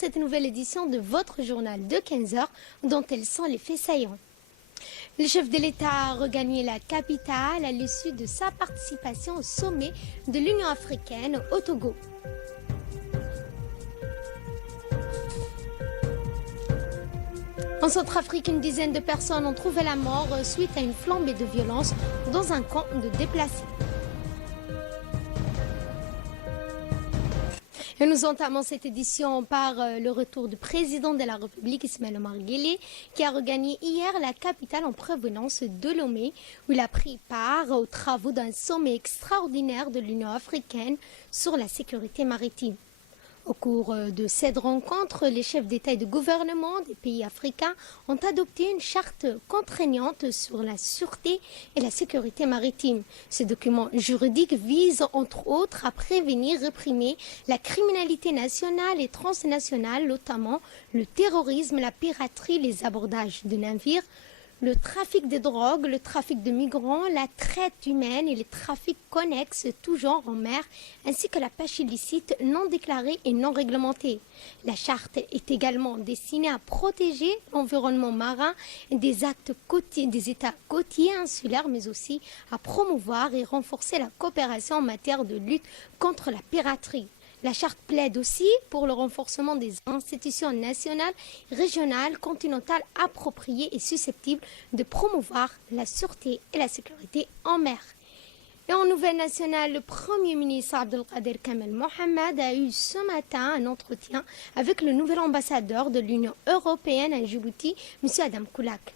cette nouvelle édition de votre journal de 15 heures, dont elles sont les faits saillants. Le chef de l'État a regagné la capitale à l'issue de sa participation au sommet de l'Union africaine au Togo. En Centrafrique, une dizaine de personnes ont trouvé la mort suite à une flambée de violence dans un camp de déplacés. Et nous entamons cette édition par le retour du président de la République, Ismaël Omar Guelleh, qui a regagné hier la capitale en provenance de Lomé, où il a pris part aux travaux d'un sommet extraordinaire de l'Union africaine sur la sécurité maritime. Au cours de cette rencontre, les chefs d'État et de gouvernement des pays africains ont adopté une charte contraignante sur la sûreté et la sécurité maritime. Ce document juridique vise entre autres à prévenir et réprimer la criminalité nationale et transnationale, notamment le terrorisme, la piraterie, les abordages de navires, le trafic de drogue, le trafic de migrants, la traite humaine et les trafics connexes tout genre en mer, ainsi que la pêche illicite non déclarée et non réglementée. La charte est également destinée à protéger l'environnement marin des États côtiers insulaires, mais aussi à promouvoir et renforcer la coopération en matière de lutte contre la piraterie. La charte plaide aussi pour le renforcement des institutions nationales, régionales, continentales appropriées et susceptibles de promouvoir la sûreté et la sécurité en mer. Et en nouvelle nationale, le Premier ministre Abdelkader Kamel Mohamed a eu ce matin un entretien avec le nouvel ambassadeur de l'Union européenne à Djibouti, M. Adam Koulak.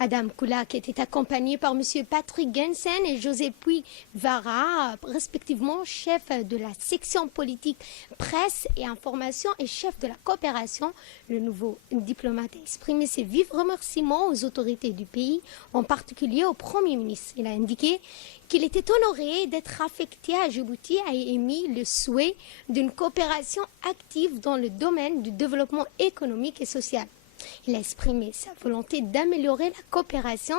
Adam Koulak était accompagné par M. Patrick Gensen et José Puig-Vara, respectivement chef de la section politique presse et information et chef de la coopération. Le nouveau diplomate a exprimé ses vifs remerciements aux autorités du pays, en particulier au Premier ministre. Il a indiqué qu'il était honoré d'être affecté à Djibouti et a émis le souhait d'une coopération active dans le domaine du développement économique et social. Il a exprimé sa volonté d'améliorer la coopération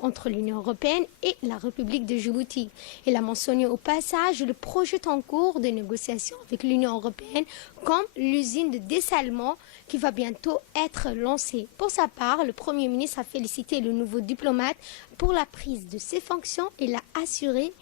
entre l'Union européenne et la République de Djibouti. Il a mentionné au passage le projet en cours de négociation avec l'Union européenne comme l'usine de dessalement qui va bientôt être lancée. Pour sa part, le Premier ministre a félicité le nouveau diplomate pour la prise de ses fonctions et l'a assuré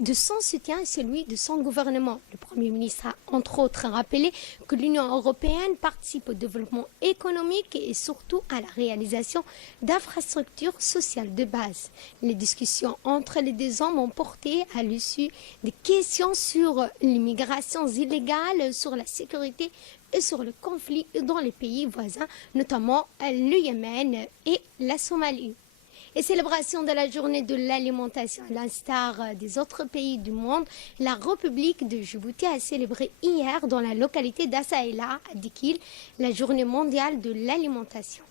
de son soutien et celui de son gouvernement. Le Premier ministre a entre autres rappelé que l'Union européenne participe au développement économique et surtout à la réalisation d'infrastructures sociales de base. Les discussions entre les deux hommes ont porté à l'issue des questions sur l'immigration illégale, sur la sécurité et sur le conflit dans les pays voisins, notamment le Yémen et la Somalie. Et célébration de la journée de l'alimentation. À l'instar des autres pays du monde, la République de Djibouti a célébré hier dans la localité d'Assaïla, à Dikil, la journée mondiale de l'alimentation.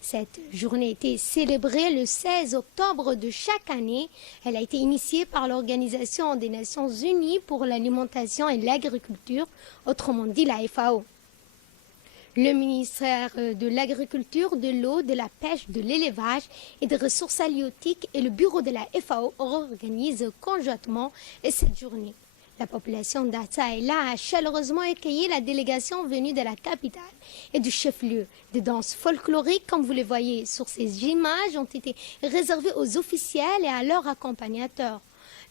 Cette journée a été célébrée le 16 octobre de chaque année. Elle a été initiée par l'Organisation des Nations Unies pour l'alimentation et l'agriculture, autrement dit la FAO. Le ministère de l'Agriculture, de l'eau, de la pêche, de l'élevage et des ressources halieutiques et le bureau de la FAO organisent conjointement cette journée. La population d'Assaïla a chaleureusement accueilli la délégation venue de la capitale et du chef-lieu. Des danses folkloriques, comme vous les voyez sur ces images, ont été réservées aux officiels et à leurs accompagnateurs.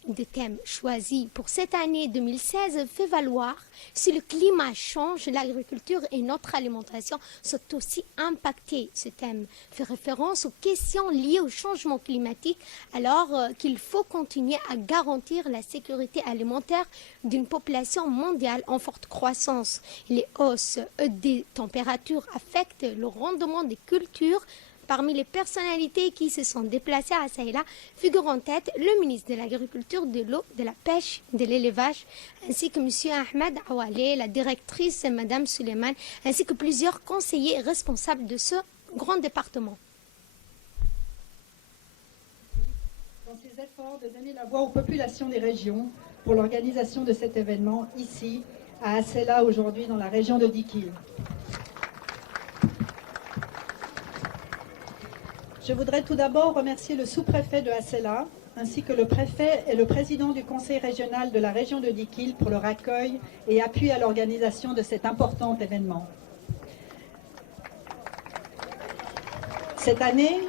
Des thèmes choisis pour cette année 2016 fait valoir si le climat change, l'agriculture et notre alimentation sont aussi impactées. Ce thème fait référence aux questions liées au changement climatique alors qu'il faut continuer à garantir la sécurité alimentaire d'une population mondiale en forte croissance. Les hausses des températures affectent le rendement des cultures. Parmi les personnalités qui se sont déplacées à Assaïla figure en tête le ministre de l'Agriculture, de l'eau, de la pêche, de l'élevage, ainsi que M. Ahmed Awale, la directrice Mme Suleiman, ainsi que plusieurs conseillers responsables de ce grand département. Dans ses efforts de donner la voix aux populations des régions pour l'organisation de cet événement ici, à Assaïla, aujourd'hui dans la région de Dikil. Je voudrais tout d'abord remercier le sous-préfet de Assaïla, ainsi que le préfet et le président du conseil régional de la région de Dikil pour leur accueil et appui à l'organisation de cet important événement. Cette année,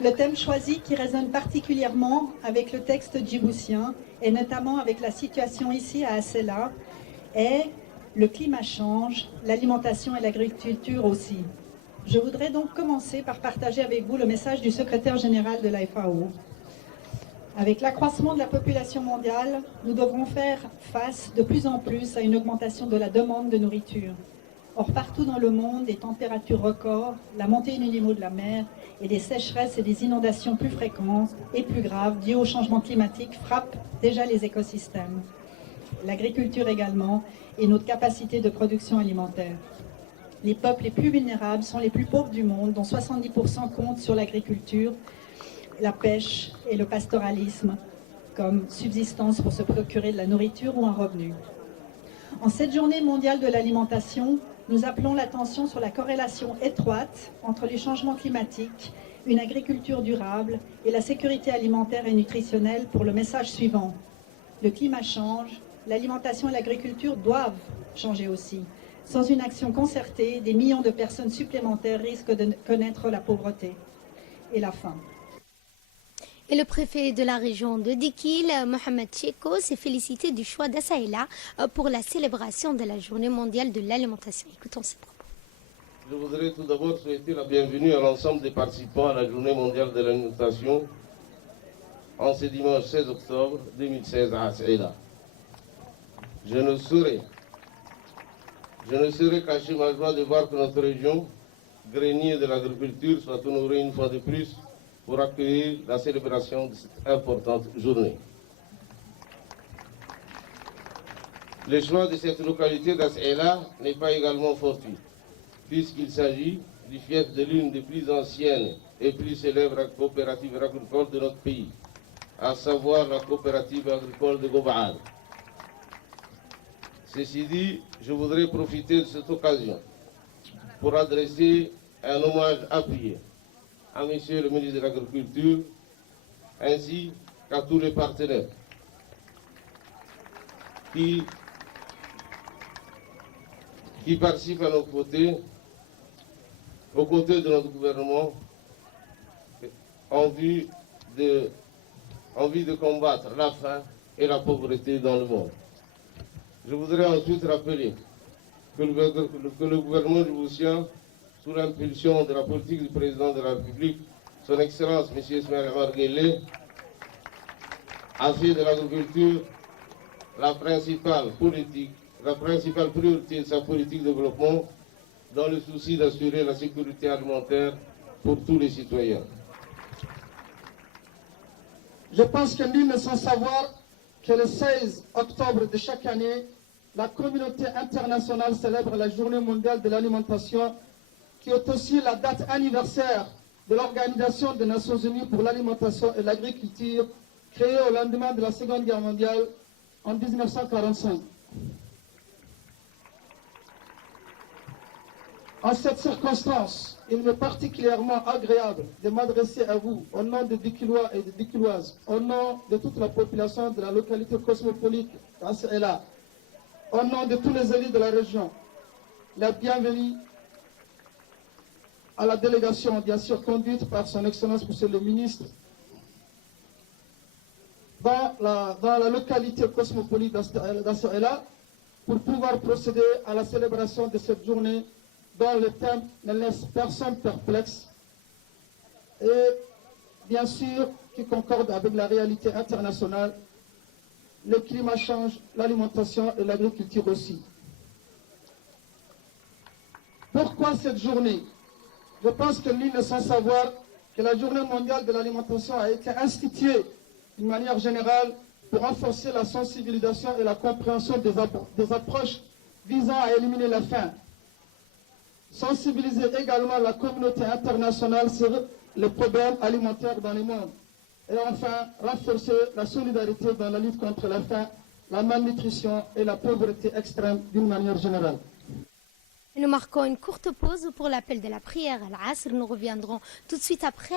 le thème choisi qui résonne particulièrement avec le texte djiboutien et notamment avec la situation ici à Asséla est le climat change, l'alimentation et l'agriculture aussi. Je voudrais donc commencer par partager avec vous le message du secrétaire général de la FAO. Avec l'accroissement de la population mondiale, nous devrons faire face de plus en plus à une augmentation de la demande de nourriture. Or, partout dans le monde, des températures records, la montée du niveau de la mer et des sécheresses et des inondations plus fréquentes et plus graves dues au changement climatique frappent déjà les écosystèmes. L'agriculture également et notre capacité de production alimentaire. Les peuples les plus vulnérables sont les plus pauvres du monde, dont 70% comptent sur l'agriculture, la pêche et le pastoralisme comme subsistance pour se procurer de la nourriture ou un revenu. En cette journée mondiale de l'alimentation, nous appelons l'attention sur la corrélation étroite entre les changements climatiques, une agriculture durable et la sécurité alimentaire et nutritionnelle pour le message suivant. Le climat change, l'alimentation et l'agriculture doivent changer aussi. Sans une action concertée, des millions de personnes supplémentaires risquent de connaître la pauvreté et la faim. Et le préfet de la région de Dikil, Mohamed Cheko, s'est félicité du choix d'Assaïla pour la célébration de la Journée mondiale de l'alimentation. Écoutons ses propos. Je voudrais tout d'abord souhaiter la bienvenue à l'ensemble des participants à la Journée mondiale de l'alimentation en ce dimanche 16 octobre 2016 à Assaïla. Je ne saurais cacher ma joie de voir que notre région, grenier de l'agriculture, soit honorée une fois de plus pour accueillir la célébration de cette importante journée. Le choix de cette localité d'Assaïla n'est pas également fortuit, puisqu'il s'agit du fief de l'une des plus anciennes et plus célèbres coopératives agricoles de notre pays, à savoir la coopérative agricole de Gobaal. Ceci dit, je voudrais profiter de cette occasion pour adresser un hommage appuyé à Monsieur le ministre de l'Agriculture ainsi qu'à tous les partenaires qui participent à nos côtés, aux côtés de notre gouvernement, en vue de combattre la faim et la pauvreté dans le monde. Je voudrais ensuite rappeler que le gouvernement djiboutien, sous l'impulsion de la politique du président de la République, son Excellence M. Ismaël Omar Guelleh, a fait de l'agriculture la principale priorité de sa politique de développement dans le souci d'assurer la sécurité alimentaire pour tous les citoyens. Je pense que nul ne sans savoir que le 16 octobre de chaque année, la communauté internationale célèbre la Journée mondiale de l'alimentation, qui est aussi la date anniversaire de l'Organisation des Nations Unies pour l'alimentation et l'agriculture, créée au lendemain de la Seconde Guerre mondiale en 1945. En cette circonstance, il m'est particulièrement agréable de m'adresser à vous au nom des Dikilois et des Dikiloises, au nom de toute la population de la localité cosmopolite d'Assaïla, au nom de tous les élus de la région, la bienvenue à la délégation bien sûr conduite par son Excellence Monsieur le Ministre dans la localité cosmopolite d'Assaïla pour pouvoir procéder à la célébration de cette journée dont le thème ne laisse personne perplexe et bien sûr qui concorde avec la réalité internationale. Le climat change, l'alimentation et l'agriculture aussi. Pourquoi cette journée? Je pense que nul ne sans savoir que la Journée mondiale de l'alimentation a été instituée d'une manière générale pour renforcer la sensibilisation et la compréhension des approches visant à éliminer la faim. Sensibiliser également la communauté internationale sur les problèmes alimentaires dans le monde. Et enfin, renforcer la solidarité dans la lutte contre la faim, la malnutrition et la pauvreté extrême d'une manière générale. Nous marquons une courte pause pour l'appel de la prière à l'Asr. Nous reviendrons tout de suite après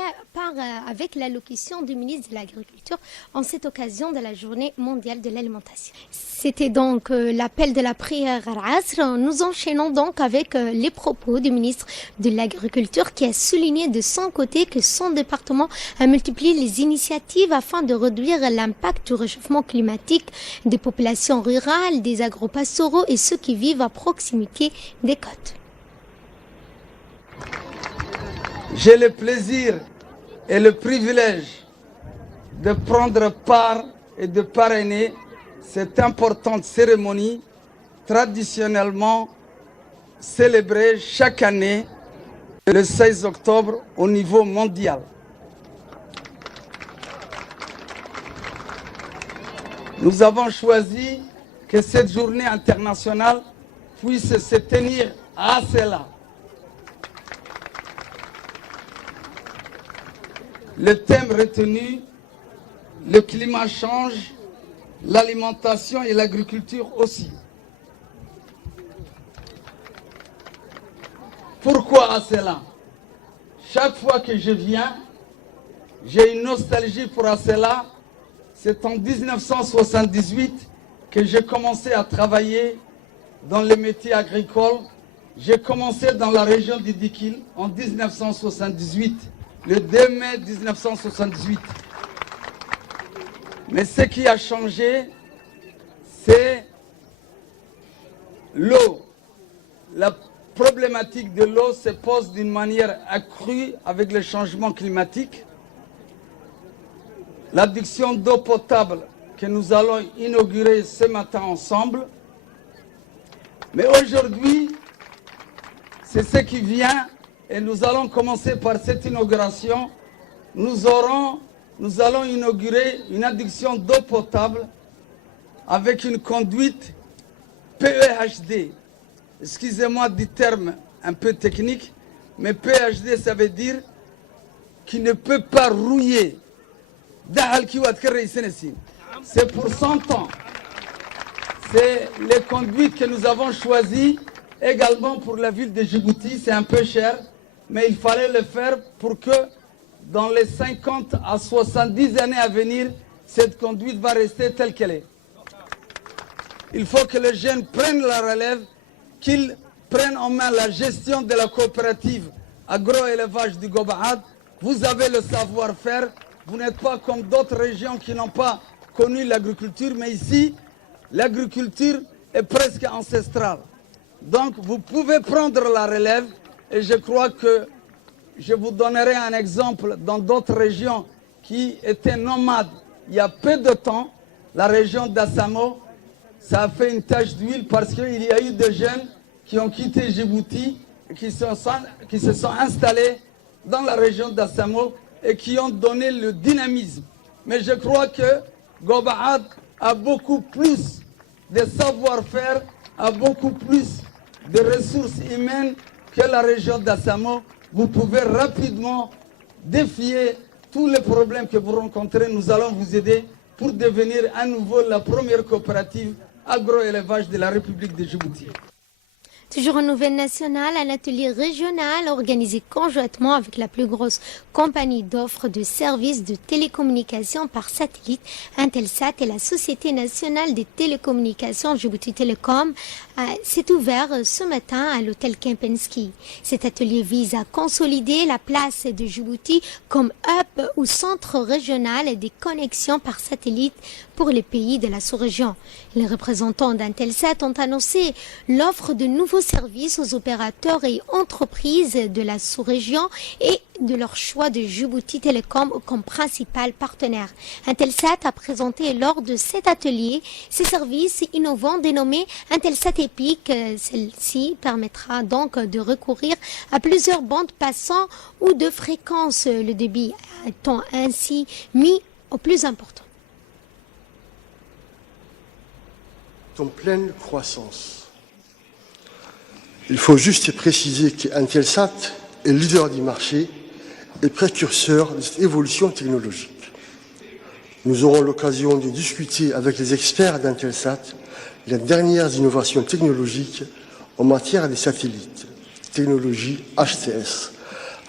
avec l'allocution du ministre de l'Agriculture en cette occasion de la journée mondiale de l'alimentation. C'était donc l'appel de la prière à l'Asr. Nous enchaînons donc avec les propos du ministre de l'Agriculture qui a souligné de son côté que son département a multiplié les initiatives afin de réduire l'impact du réchauffement climatique des populations rurales, des agropastoraux et ceux qui vivent à proximité des côtes. J'ai le plaisir et le privilège de prendre part et de parrainer cette importante cérémonie traditionnellement célébrée chaque année le 16 octobre au niveau mondial. Nous avons choisi que cette journée internationale puisse se tenir à cela. Le thème retenu, le climat change, l'alimentation et l'agriculture aussi. Pourquoi à cela? Chaque fois que je viens, j'ai une nostalgie pour cela. C'est en 1978 que j'ai commencé à travailler dans les métiers agricoles. J'ai commencé dans la région d'Idikil en 1978, le 2 mai 1978. Mais ce qui a changé, c'est l'eau. La problématique de l'eau se pose d'une manière accrue avec le changement climatique. L'adduction d'eau potable que nous allons inaugurer ce matin ensemble. Mais aujourd'hui, c'est ce qui vient et nous allons commencer par cette inauguration. Nous allons inaugurer une adduction d'eau potable avec une conduite PEHD. Excusez-moi du terme un peu technique, mais PEHD, ça veut dire qu'il ne peut pas rouiller. C'est pour 100 ans. C'est les conduites que nous avons choisies également pour la ville de Djibouti. C'est un peu cher, mais il fallait le faire pour que dans les 50 à 70 années à venir, cette conduite va rester telle qu'elle est. Il faut que les jeunes prennent la relève, qu'ils prennent en main la gestion de la coopérative agro-élevage du Gobaad. Vous avez le savoir-faire. Vous n'êtes pas comme d'autres régions qui n'ont pas connu l'agriculture, mais ici, l'agriculture est presque ancestrale. Donc, vous pouvez prendre la relève et je crois que je vous donnerai un exemple dans d'autres régions qui étaient nomades il y a peu de temps. La région d'Assamo, ça a fait une tache d'huile parce qu'il y a eu des jeunes qui ont quitté Djibouti et qui se sont installés dans la région d'Assamo et qui ont donné le dynamisme. Mais je crois que Gobaad a beaucoup plus de savoir-faire, a beaucoup plus de ressources humaines que la région d'Assamo. Vous pouvez rapidement défier tous les problèmes que vous rencontrez. Nous allons vous aider pour devenir à nouveau la première coopérative agro-élevage de la République de Djibouti. Toujours en nouvelle nationale, un atelier régional organisé conjointement avec la plus grosse compagnie d'offres de services de télécommunications par satellite, Intelsat, et la Société nationale des télécommunications Djibouti Telecom s'est ouvert ce matin à l'hôtel Kempinski. Cet atelier vise à consolider la place de Djibouti comme hub ou centre régional des connexions par satellite pour les pays de la sous-région. Les représentants d'Intelsat ont annoncé l'offre de nouveaux services aux opérateurs et entreprises de la sous-région et de leur choix de Djibouti Telecom comme principal partenaire. Intelsat a présenté lors de cet atelier ses services innovants dénommés Intelsat Epic. Celle-ci permettra donc de recourir à plusieurs bandes passant ou de fréquences. Le débit étant ainsi mis au plus important. En pleine croissance. Il faut juste préciser qu'Intelsat est leader du marché et précurseur de cette évolution technologique. Nous aurons l'occasion de discuter avec les experts d'Intelsat les dernières innovations technologiques en matière des satellites, technologie HTS,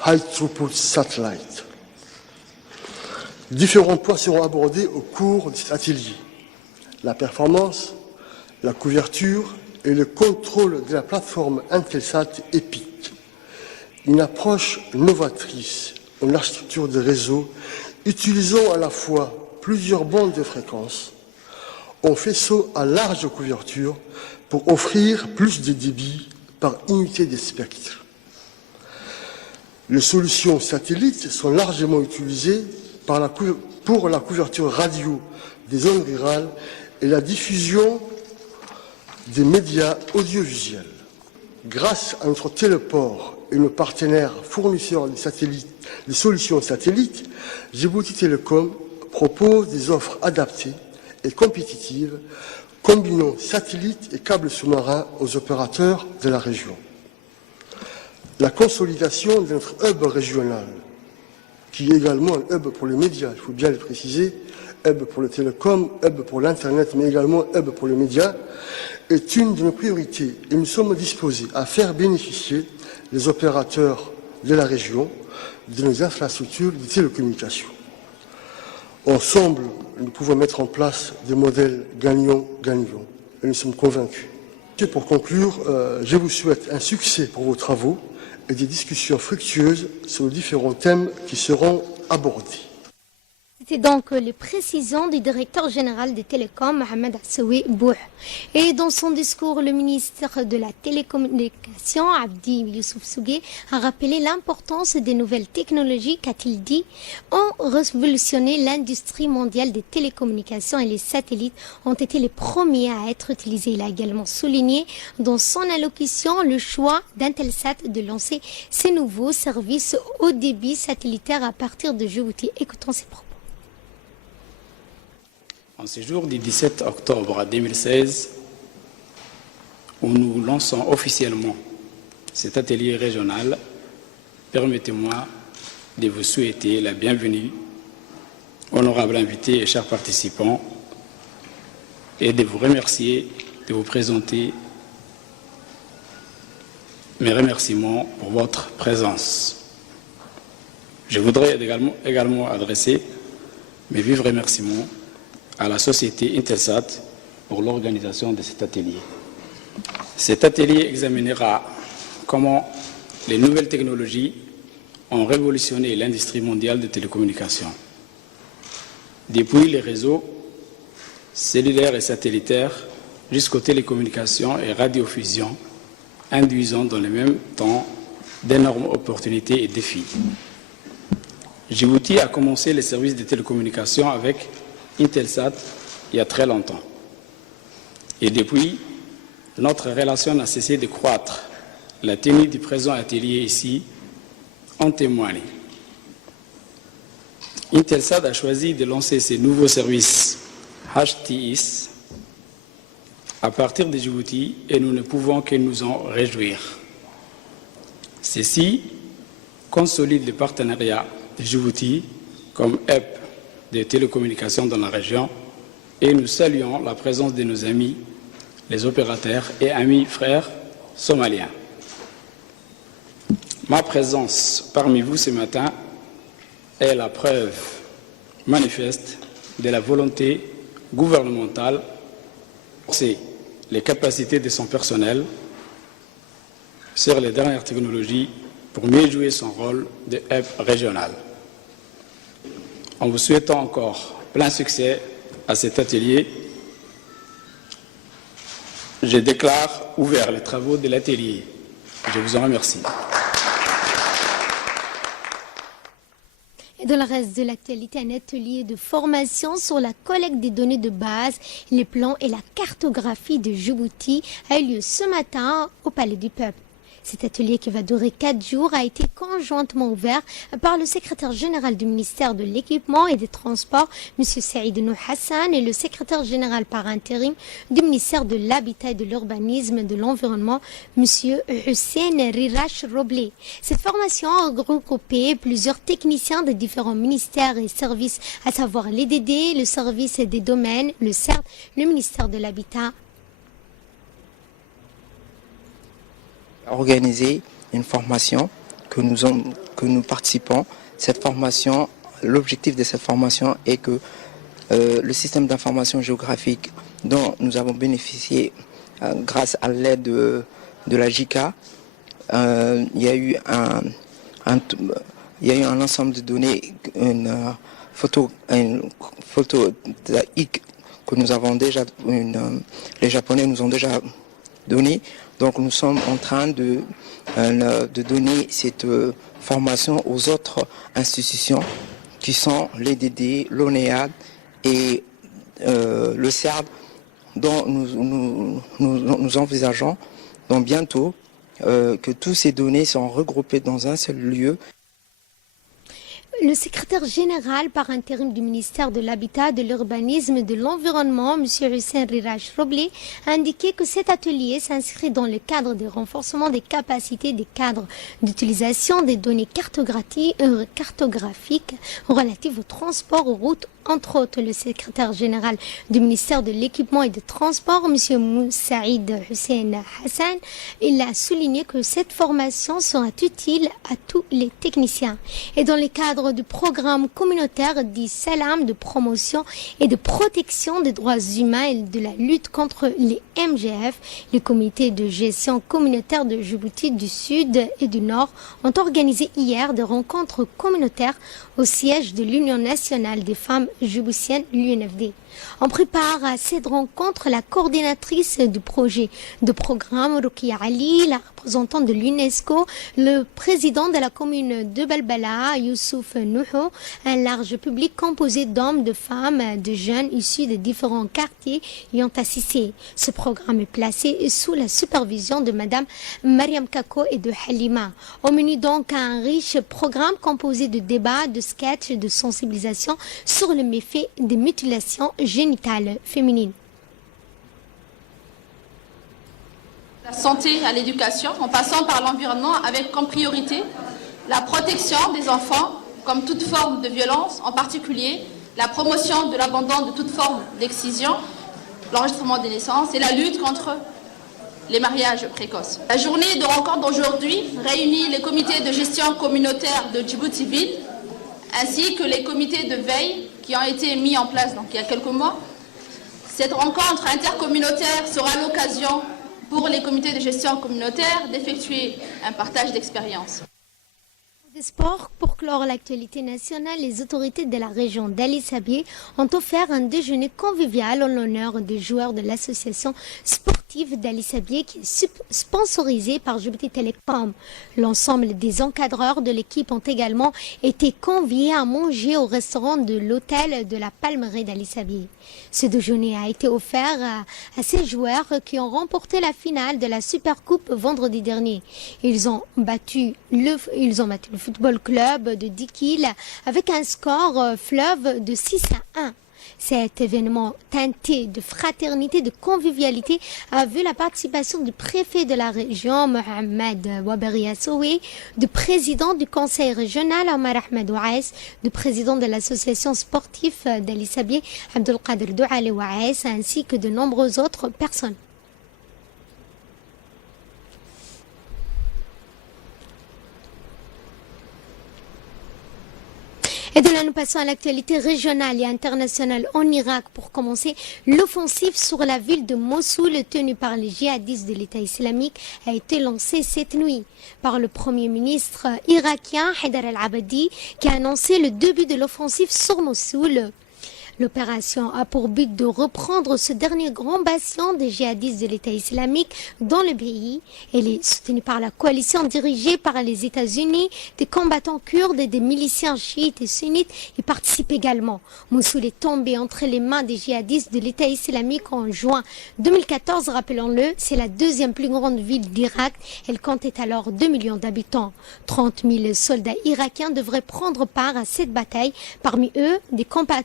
High Throughput Satellite. Différents points seront abordés au cours de cet atelier. La performance, la couverture et le contrôle de la plateforme Intelsat EPIC. Une approche novatrice en architecture de réseau utilisant à la fois plusieurs bandes de fréquences en faisceau à large couverture pour offrir plus de débit par unité de spectre. Les solutions satellites sont largement utilisées pour la couverture radio des zones rurales et la diffusion des médias audiovisuels. Grâce à notre téléport et nos partenaires fournisseurs des solutions satellites, Djibouti Telecom propose des offres adaptées et compétitives, combinant satellites et câbles sous-marins aux opérateurs de la région. La consolidation de notre hub régional, qui est également un hub pour les médias, il faut bien le préciser, hub pour le télécom, hub pour l'Internet, mais également hub pour les médias, est une de nos priorités et nous sommes disposés à faire bénéficier les opérateurs de la région de nos infrastructures de télécommunications. Ensemble, nous pouvons mettre en place des modèles gagnants-gagnants et nous sommes convaincus. Et pour conclure, je vous souhaite un succès pour vos travaux et des discussions fructueuses sur les différents thèmes qui seront abordés. C'est donc les précisions du directeur général des télécoms, Mohamed Assaoui Bouh. Et dans son discours, le ministre de la Télécommunication, Abdi Youssouf Sougué, a rappelé l'importance des nouvelles technologies, qu'a-t-il dit, ont révolutionné l'industrie mondiale des télécommunications et les satellites ont été les premiers à être utilisés. Il a également souligné dans son allocution le choix d'Intelsat de lancer ces nouveaux services haut débit satellitaire à partir de Djibouti. Écoutons ses propos. En ce jour du 17 octobre 2016, où nous lançons officiellement cet atelier régional, permettez-moi de vous souhaiter la bienvenue, honorables invités et chers participants, et de vous remercier, de vous présenter mes remerciements pour votre présence. Je voudrais également adresser mes vifs remerciements à la société Intelsat pour l'organisation de cet atelier. Cet atelier examinera comment les nouvelles technologies ont révolutionné l'industrie mondiale de télécommunications. Depuis les réseaux cellulaires et satellitaires jusqu'aux télécommunications et radiodiffusion, induisant dans le même temps d'énormes opportunités et défis. Djibouti a commencé les services de télécommunications avec Intelsat il y a très longtemps. Et depuis, notre relation n'a cessé de croître. La tenue du présent atelier ici en témoigne. Intelsat a choisi de lancer ces nouveaux services HTS à partir de Djibouti et nous ne pouvons que nous en réjouir. Ceci consolide le partenariat de Djibouti comme hub des télécommunications dans la région et nous saluons la présence de nos amis, les opérateurs et amis frères somaliens. Ma présence parmi vous ce matin est la preuve manifeste de la volonté gouvernementale de renforcer les capacités de son personnel sur les dernières technologies pour mieux jouer son rôle de hub régional. En vous souhaitant encore plein succès à cet atelier, je déclare ouvert les travaux de l'atelier. Je vous en remercie. Et dans le reste de l'actualité, un atelier de formation sur la collecte des données de base, les plans et la cartographie de Djibouti a eu lieu ce matin au Palais du Peuple. Cet atelier qui va durer 4 jours a été conjointement ouvert par le secrétaire général du ministère de l'Équipement et des Transports, M. Saïd Nou Hassan, et le secrétaire général par intérim du ministère de l'Habitat et de l'Urbanisme et de l'Environnement, M. Hussein Rirash Roblé. Cette formation a regroupé plusieurs techniciens des différents ministères et services, à savoir l'EDD, le service des domaines, le CERD, le ministère de l'Habitat organisé une formation que nous participons. Cette formation, l'objectif de cette formation est que le système d'information géographique dont nous avons bénéficié grâce à l'aide de la JICA, il y a eu un ensemble de données, une photovoltaïque que nous avons déjà, les Japonais nous ont déjà donné. Donc nous sommes en train de donner cette formation aux autres institutions qui sont l'EDD, l'ONEAD et le CERD, dont nous envisageons donc bientôt que toutes ces données sont regroupées dans un seul lieu. Le secrétaire général par intérim du ministère de l'Habitat, de l'Urbanisme et de l'Environnement, M. Hussein Rirash Roblé, a indiqué que cet atelier s'inscrit dans le cadre du renforcement des capacités des cadres d'utilisation des données cartographiques relatives au transport aux routes. Entre autres, le secrétaire général du ministère de l'Équipement et des Transports, M. Moussaïd Hussein Hassan, il a souligné que cette formation sera utile à tous les techniciens. Et dans le cadre du programme communautaire dit Salam de promotion et de protection des droits humains et de la lutte contre les MGF, les comités de gestion communautaire de Djibouti du Sud et du Nord ont organisé hier des rencontres communautaires au siège de l'Union nationale des femmes djiboutiennes, l'UNFD. On prépare à cette rencontre la coordinatrice du projet de programme, Rukia Ali, la représentante de l'UNESCO, le président de la commune de Balbala, Youssouf Nouhou, un large public composé d'hommes, de femmes, de jeunes issus de différents quartiers y ont assisté. Ce programme est placé sous la supervision de Madame Mariam Kako et de Halima. Au menu donc un riche programme composé de débats, de sketchs et de sensibilisation sur le méfait des mutilations génitales féminines. La santé à l'éducation, en passant par l'environnement, avec comme priorité la protection des enfants comme toute forme de violence, en particulier la promotion de l'abandon de toute forme d'excision, l'enregistrement des naissances et la lutte contre les mariages précoces. La journée de rencontre d'aujourd'hui réunit les comités de gestion communautaire de Djibouti-Ville ainsi que les comités de veille qui ont été mis en place donc, il y a quelques mois. Cette rencontre intercommunautaire sera l'occasion pour les comités de gestion communautaire d'effectuer un partage d'expériences. Des sports, pour clore l'actualité nationale, les autorités de la région d'Ali Sabié ont offert un déjeuner convivial en l'honneur des joueurs de l'association sportive d'Ali Sabié qui est sponsorisée par Djibouti Telecom. L'ensemble des encadreurs de l'équipe ont également été conviés à manger au restaurant de l'hôtel de la Palmeraie d'Ali Sabié. Ce déjeuner a été offert à ces joueurs qui ont remporté la finale de la Supercoupe vendredi dernier. Ils ont battu le Football Club de Dikil avec un score fleuve de 6-1. Cet événement teinté de fraternité, de convivialité a vu la participation du préfet de la région, Mohamed Waberi Assoué, du président du conseil régional, Omar Ahmed Ouaes, du président de l'association sportive d'Ali Sabié, Abdelkader Douale Ouaes, ainsi que de nombreuses autres personnes. Et de là, nous passons à l'actualité régionale et internationale en Irak. Pour commencer, l'offensive sur la ville de Mossoul tenue par les djihadistes de l'État islamique a été lancée cette nuit par le Premier ministre irakien Haïdar al-Abadi qui a annoncé le début de l'offensive sur Mossoul. L'opération a pour but de reprendre ce dernier grand bastion des djihadistes de l'État islamique dans le pays. Elle est soutenue par la coalition dirigée par les États-Unis. Des combattants kurdes et des miliciens chiites et sunnites y participent également. Mossoul est tombé entre les mains des djihadistes de l'État islamique en juin 2014. Rappelons-le, c'est la deuxième plus grande ville d'Irak. Elle comptait alors 2 millions d'habitants. 30 000 soldats irakiens devraient prendre part à cette bataille. Parmi eux, des combattants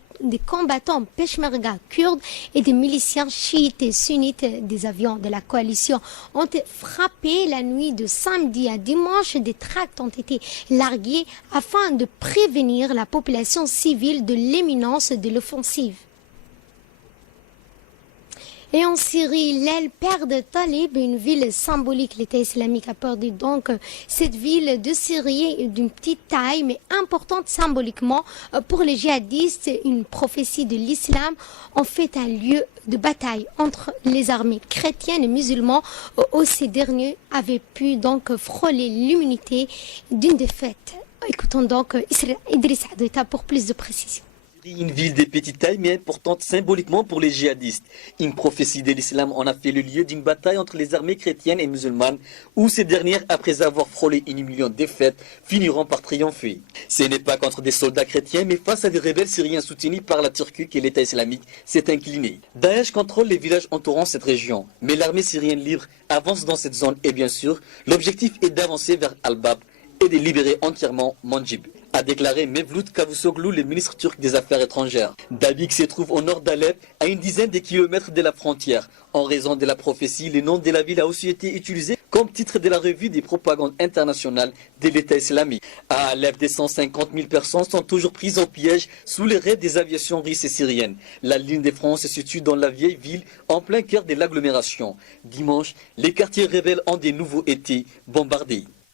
peshmerga kurdes et des miliciens chiites et sunnites. Des avions de la coalition ont frappé la nuit de samedi à dimanche. Des tracts ont été largués afin de prévenir la population civile de l'imminence de l'offensive. Et en Syrie, l'aile perd de Talib, une ville symbolique. L'État islamique a perdu donc cette ville de Syrie d'une petite taille mais importante symboliquement pour les djihadistes. Une prophétie de l'islam en fait un lieu de bataille entre les armées chrétiennes et musulmanes où ces derniers avaient pu donc frôler l'immunité d'une défaite. Écoutons donc Idriss Adouita pour plus de précision. Une ville de petite taille mais importante symboliquement pour les djihadistes. Une prophétie de l'islam en a fait le lieu d'une bataille entre les armées chrétiennes et musulmanes où ces dernières, après avoir frôlé une million de défaites, finiront par triompher. Ce n'est pas contre des soldats chrétiens mais face à des rebelles syriens soutenus par la Turquie que l'État islamique s'est incliné. Daesh contrôle les villages entourant cette région, mais l'armée syrienne libre avance dans cette zone et bien sûr, l'objectif est d'avancer vers Al-Bab et de libérer entièrement Manjib, a déclaré Mevlut Cavusoglu, le ministre turc des Affaires étrangères. Dabik se trouve au nord d'Alep, à une dizaine de kilomètres de la frontière. En raison de la prophétie, le nom de la ville a aussi été utilisé comme titre de la revue des propagandes internationales de l'État islamique. À Alep, des 150 000 personnes sont toujours prises au piège sous les raids des aviations russes et syriennes. La ligne de front se situe dans la vieille ville, en plein cœur de l'agglomération. Dimanche, les quartiers rebelles ont de nouveau été bombardés.